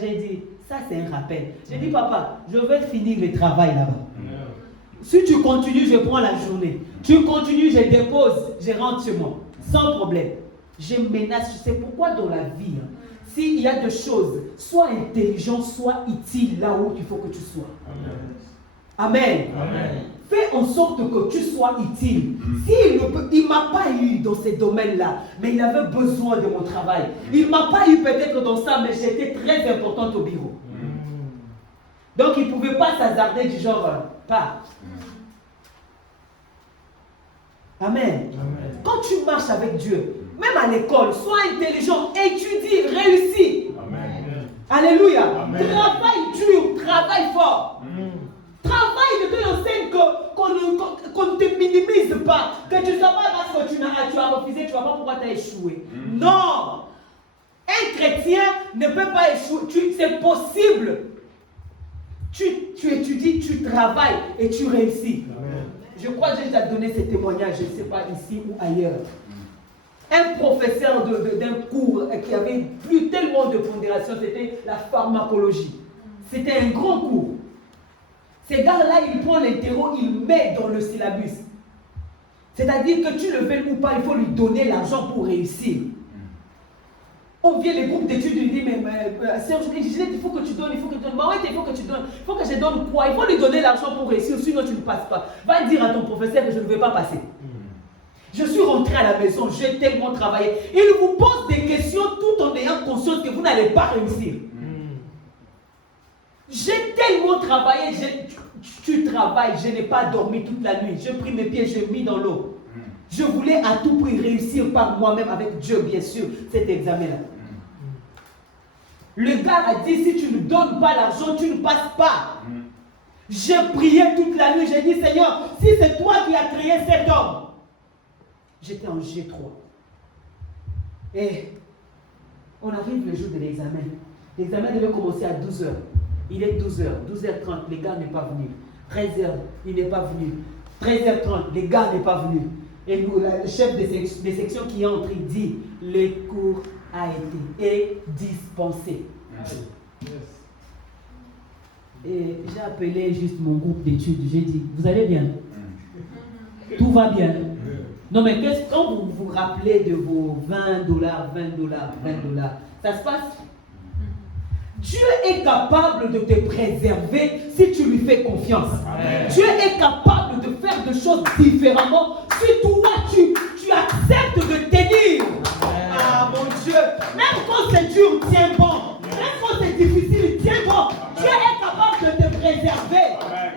J'ai dit, ça c'est un rappel. J'ai dit, papa, je vais finir le travail là-bas. Si tu continues, je prends la journée. Tu continues, je dépose, je rentre chez moi. Sans problème. Je menace, je sais pourquoi dans la vie, s'il y a des choses, sois intelligent, sois utile là où il faut que tu sois. Amen. Amen. Fais en sorte que tu sois utile. Il ne m'a pas eu dans ces domaines-là, mais il avait besoin de mon travail. Il ne m'a pas eu peut-être dans ça, mais j'étais très importante au bureau. Donc il ne pouvait pas s'hasarder du genre, pas. Amen. Amen. Quand tu marches avec Dieu, même à l'école, sois intelligent, étudie, réussis. Amen. Alléluia. Amen. Travaille dur, travaille fort. Travaille de telle enseigne qu'on ne te minimise pas. Que tu ne sois pas parce que tu as refusé, tu ne vois pas pourquoi tu as échoué. Non. Un chrétien ne peut pas échouer. C'est possible. Tu étudies, tu travailles et tu réussis. Amen. Je crois que j'ai déjà donné ce témoignage, je ne sais pas ici ou ailleurs. Un professeur d'un cours qui avait plus tellement de pondération, c'était la pharmacologie. C'était un grand cours. Ces gars-là, il prend l'interro, il met dans le syllabus. C'est-à-dire que tu le veux ou pas, il faut lui donner l'argent pour réussir. On vient les groupes d'études, il dit, mais Serge, il faut que tu donnes, il faut que tu donnes. Bah ouais, il faut que tu donnes. Il faut que je donne quoi? Il faut lui donner l'argent pour réussir, sinon tu ne passes pas. Va dire à ton professeur que je ne vais pas passer. Je suis rentré à la maison, j'ai tellement travaillé. Il vous pose des questions tout en ayant conscience que vous n'allez pas réussir. J'ai tellement travaillé, tu travailles, je n'ai pas dormi toute la nuit. J'ai pris mes pieds, j'ai mis dans l'eau. Je voulais à tout prix réussir par moi-même, avec Dieu bien sûr, cet examen-là. Le gars a dit, si tu ne donnes pas l'argent, tu ne passes pas. J'ai prié toute la nuit, j'ai dit, Seigneur, si c'est toi qui as créé cet homme. J'étais en G3. Et on arrive le jour de l'examen. L'examen devait commencer à 12h. Il est 12h, 12h30, le gars n'est pas venu. 13h, il n'est pas venu. 13h30, le gars n'est pas venu. Et nous, le chef des sections qui est entré dit, le cours a été dispensé. Et j'ai appelé juste mon groupe d'études. J'ai dit, vous allez bien? Tout va bien? Non mais quand vous vous rappelez de vos $20, $20, ça se passe? Dieu est capable de te préserver si tu lui fais confiance. Amen. Dieu est capable de faire des choses différemment si toi tu acceptes de tenir. Amen. Ah mon Dieu, même quand c'est dur, tiens bon. Même quand c'est difficile, tiens bon. Amen. Dieu est capable de te préserver. Amen.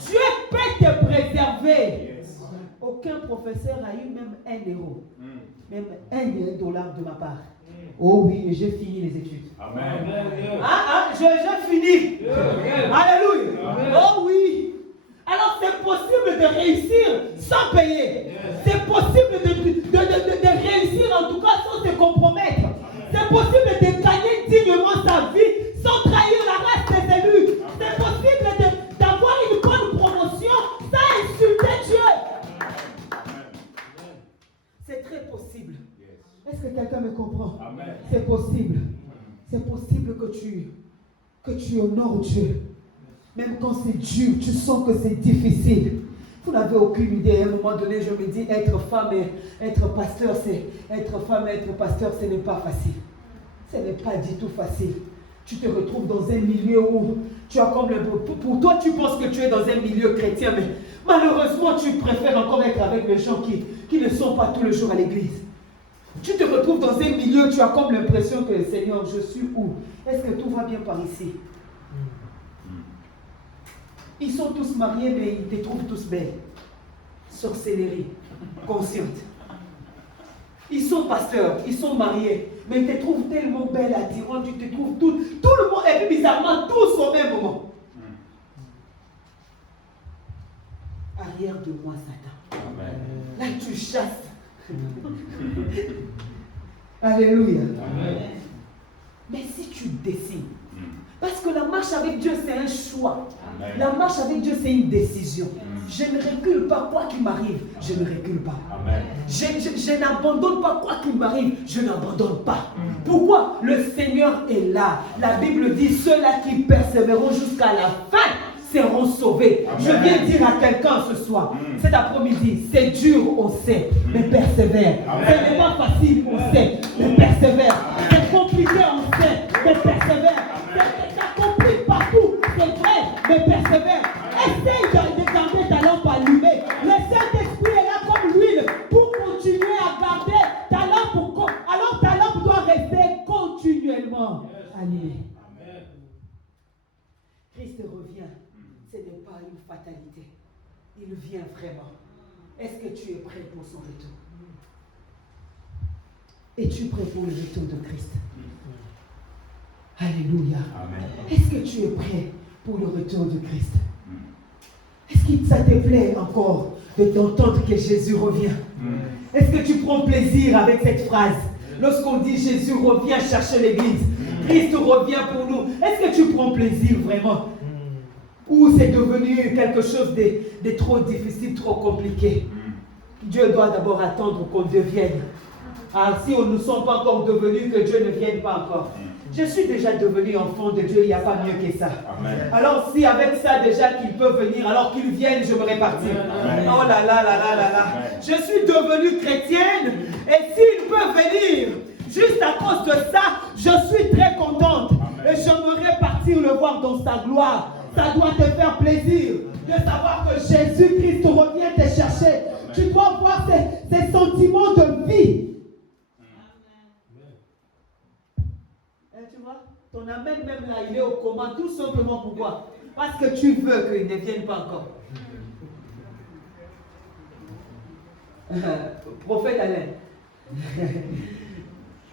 Dieu peut te préserver. Aucun professeur a eu même €1, même $1 de ma part. Oh oui, et j'ai fini les études. Amen. J'ai fini. Alléluia. Oh oui. Alors c'est possible de réussir sans payer. C'est possible de réussir en tout cas sans se compromettre. C'est possible de gagner dignement sa vie sans trahir la race des élus. C'est possible d'avoir une bonne promotion sans insulter Dieu. C'est très possible. Est-ce que quelqu'un me comprend? Amen. C'est possible. C'est possible que tu honores Dieu. Même quand c'est dur, tu sens que c'est difficile. Vous n'avez aucune idée. À un moment donné, je me dis, être femme et être pasteur, ce n'est pas facile. Ce n'est pas du tout facile. Tu te retrouves dans un milieu où tu as comme pour toi, tu penses que tu es dans un milieu chrétien, mais malheureusement, tu préfères encore être avec les gens qui ne sont pas tous les jours à l'église. Tu te retrouves dans un milieu, tu as comme l'impression que, Seigneur, je suis où? Est-ce que tout va bien par ici? Ils sont tous mariés, mais ils te trouvent tous belles. Sorcellerie, consciente. Ils sont pasteurs, ils sont mariés, mais ils te trouvent tellement belle, attirante, tu te trouves tout le monde, et puis bizarrement, tous au même moment. Arrière de moi, Satan. Amen. Là, tu chasses. Alléluia. Amen. Mais si tu décides, parce que la marche avec Dieu, c'est un choix. Amen. La marche avec Dieu, c'est une décision. Je ne recule pas, quoi qu'il m'arrive, je ne recule pas. Amen. Je n'abandonne pas, quoi qu'il m'arrive, je n'abandonne pas. Pourquoi? Le Seigneur est là. La Bible dit, ceux-là qui persévéreront jusqu'à la fin seront sauvés. Amen. Je viens dire à quelqu'un ce soir, cet après-midi, c'est dur, on sait, mais persévère. Ce n'est pas facile, on sait, mais persévère. C'est compliqué, on sait, mais persévère. Ça complique partout, c'est vrai, mais persévère. Essaye de garder ta lampe allumée. Le Saint-Esprit est là comme l'huile pour continuer à garder ta lampe. Alors ta lampe doit rester continuellement allumée. Christ revient, ce n'est pas une fatalité. Il vient vraiment. Est-ce que tu es prêt pour son retour? Es-tu prêt pour le retour de Christ? Alléluia. Amen. Est-ce que tu es prêt pour le retour de Christ? Est-ce que ça te plaît encore d'entendre que Jésus revient? Est-ce que tu prends plaisir avec cette phrase? Lorsqu'on dit Jésus revient chercher l'église, Christ revient pour nous, est-ce que tu prends plaisir vraiment? Ou c'est devenu quelque chose de trop difficile, trop compliqué? Dieu doit d'abord attendre qu'on devienne. Ah, si nous ne sommes pas encore devenus, que Dieu ne vienne pas encore. Je suis déjà devenu enfant de Dieu, il n'y a pas mieux que ça. Amen. Alors si avec ça déjà qu'il peut venir, alors qu'il vienne, je me répartis. Amen. Oh là là là là là là. Amen. Je suis devenue chrétienne et s'il peut venir, juste à cause de ça, je suis très contente. Amen. Et j'aimerais partir le voir dans sa gloire. Ça doit te faire plaisir de savoir que Jésus-Christ revient te chercher. Tu dois voir ces sentiments de vie. Tu vois, ton amen même là, il est au coma, tout simplement pourquoi? Parce que tu veux qu'il ne vienne pas encore. Prophète Alain.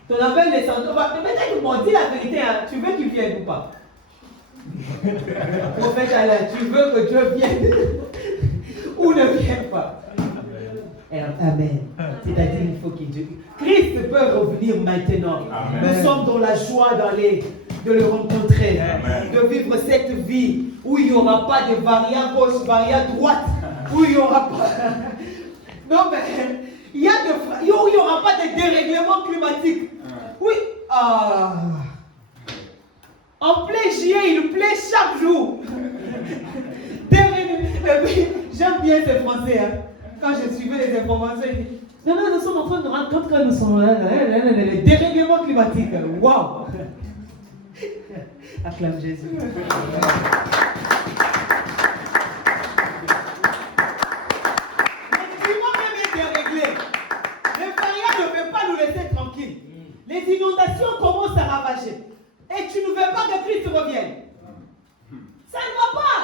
Ton amen est sans... Peut-être qu'ils m'ont dit la vérité, hein. Tu veux qu'il vienne ou pas? Prophète Alain, tu veux que Dieu vienne ou ne vienne pas? Amen. C'est-à-dire il faut qu'il Dieu. Christ peut revenir maintenant. Amen. Nous sommes dans la joie de le rencontrer, Amen. de vivre cette vie où il n'y aura pas de variant gauche, variant droite, où il n'y aura pas. Non, mais il n'y aura pas de dérèglement climatique. Oui. Ah. En plein juillet, il plaît chaque jour. J'aime bien ces Français. Hein. Quand je suivais les informations, ils disent non, nous sommes en train de rendre compte que nous sommes les dérèglements climatiques. Waouh! Acclame Jésus. Le climat même est déréglé. Les variants ne veulent pas nous laisser tranquilles. Les inondations commencent à ravager. Et tu ne veux pas que Christ revienne. Ça ne va pas.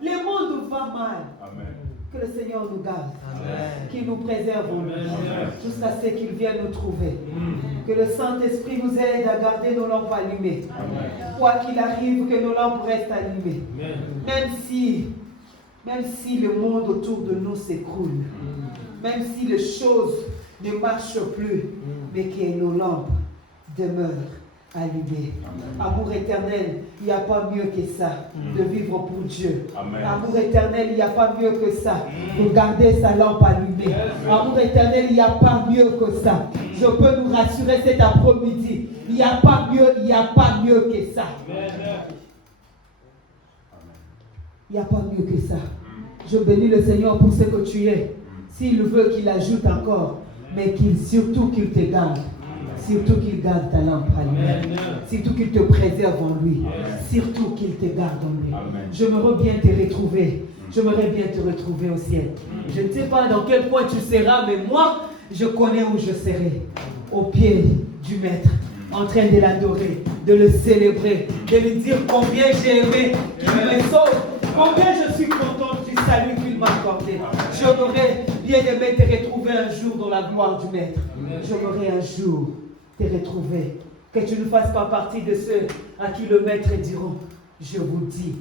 Le monde va mal. Amen. Que le Seigneur nous garde, qu'il nous préserve jusqu'à ce qu'il vienne nous trouver. Que le Saint-Esprit nous aide à garder nos lampes allumées. Quoi qu'il arrive, que nos lampes restent allumées. Même si le monde autour de nous s'écroule, même si les choses ne marchent plus, mais que nos lampes demeurent allumées. Amour éternel, il n'y a pas mieux que ça, de vivre pour Dieu. Amour éternel, il n'y a pas mieux que ça, de garder sa lampe allumée. Amour éternel, il n'y a pas mieux que ça. Je peux nous rassurer cet après-midi. Il n'y a pas mieux que ça. Il n'y a pas mieux que ça. Je bénis le Seigneur pour ce que tu es. S'il veut qu'il ajoute encore, mais surtout qu'il te garde. Surtout qu'il garde ta lampe allumée. Surtout qu'il te préserve en lui. Surtout qu'il te garde en lui. J'aimerais bien te retrouver. J'aimerais bien te retrouver au ciel. Je ne sais pas dans quel point tu seras, mais moi, je connais où je serai. Au pied du Maître. En train de l'adorer, de le célébrer, de lui dire combien j'ai aimé qu'il me sauve. Combien je suis content du salut qu'il m'a accordé. J'aimerais bien aimé te retrouver un jour dans la gloire du Maître. J'aimerais un jour te retrouver. Que tu ne fasses pas partie de ceux à qui le Maître diront, je vous dis,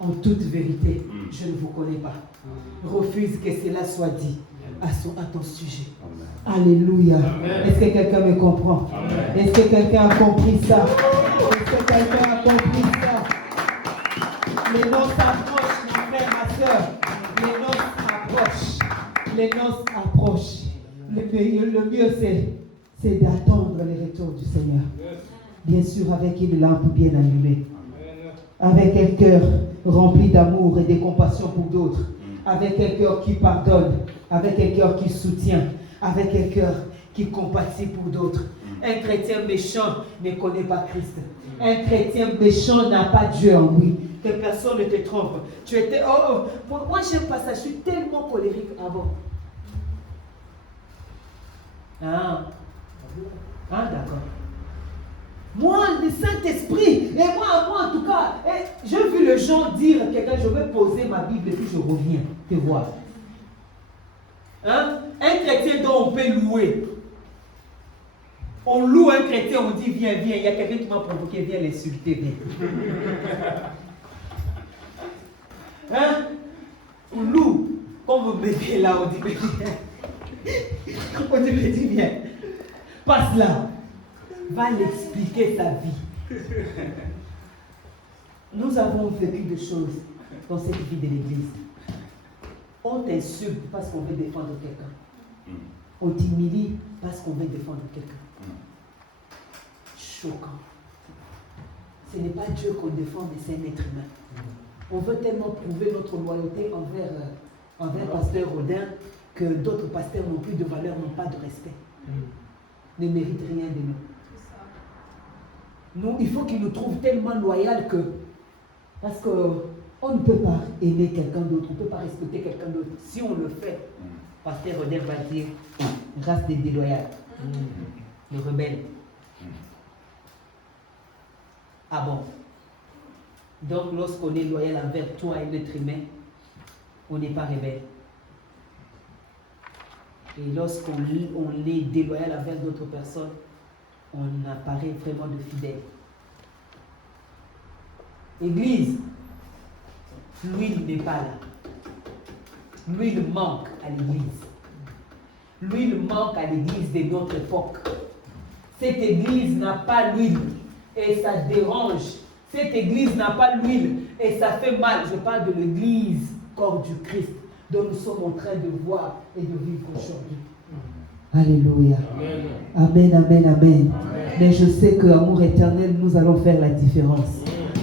en toute vérité, je ne vous connais pas. Refuse que cela soit dit à ton sujet. Alléluia. Est-ce que quelqu'un me comprend? Est-ce que quelqu'un a compris ça? Est-ce que quelqu'un a compris ça? Les noces approchent, mon frère, ma soeur. Les noces approchent. Les noces approchent. Le mieux, c'est d'attendre le retour du Seigneur. Bien sûr, avec une lampe bien allumée. Avec un cœur rempli d'amour et de compassion pour d'autres. Avec un cœur qui pardonne. Avec un cœur qui soutient. Avec un cœur qui compatit pour d'autres. Un chrétien méchant ne connaît pas Christ. Un chrétien méchant n'a pas Dieu en lui. Que personne ne te trompe. Tu étais, moi j'aime pas ça, je suis tellement colérique. Ah bon? D'accord. Moi, le Saint-Esprit, et moi en tout cas, j'ai vu le de gens dire à quelqu'un, je vais poser ma Bible et puis je reviens te voir. Hein? Un chrétien dont on peut louer. On loue un chrétien, on dit viens, viens. Il y a quelqu'un qui m'a provoqué, viens l'insulter, viens. Hein? On loue. Quand vous mettez là, on dit viens. On dit viens. Passe là. Va l'expliquer sa vie. Nous avons vécu des choses dans cette vie de l'église. On t'insulte parce qu'on veut défendre quelqu'un. On t'humilie parce qu'on veut défendre quelqu'un. Choquant. Ce n'est pas Dieu qu'on défend, mais c'est un être humain. On veut tellement prouver notre loyauté envers Pasteur Rodin que d'autres pasteurs n'ont plus de valeur, n'ont pas de respect. Ne méritent rien de nous. Nous, il faut qu'il nous trouve tellement loyal que, parce qu'on ne peut pas aimer quelqu'un d'autre, on ne peut pas respecter quelqu'un d'autre. Si on le fait, Pasteur Rodin va dire race des déloyaux, les rebelles. Ah bon? Donc lorsqu'on est loyal envers toi et l'être humain, on n'est pas rebelle. Et lorsqu'on est déloyal envers d'autres personnes, on apparaît vraiment de fidèle. Église, l'huile n'est pas là. L'huile manque à l'église. L'huile manque à l'église de notre époque. Cette église n'a pas l'huile et ça dérange. Cette église n'a pas l'huile et ça fait mal. Je parle de l'église, corps du Christ, dont nous sommes en train de voir et de vivre aujourd'hui. Alléluia. Amen, amen, amen, amen. Mais je sais qu'amour éternel, nous allons faire la différence.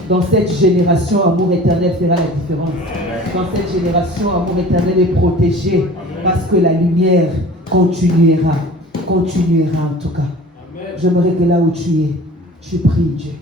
Dans cette génération, amour éternel fera la différence. Dans cette génération, amour éternel est protégé parce que la lumière continuera en tout cas. J'aimerais que là où tu es, tu pries Dieu.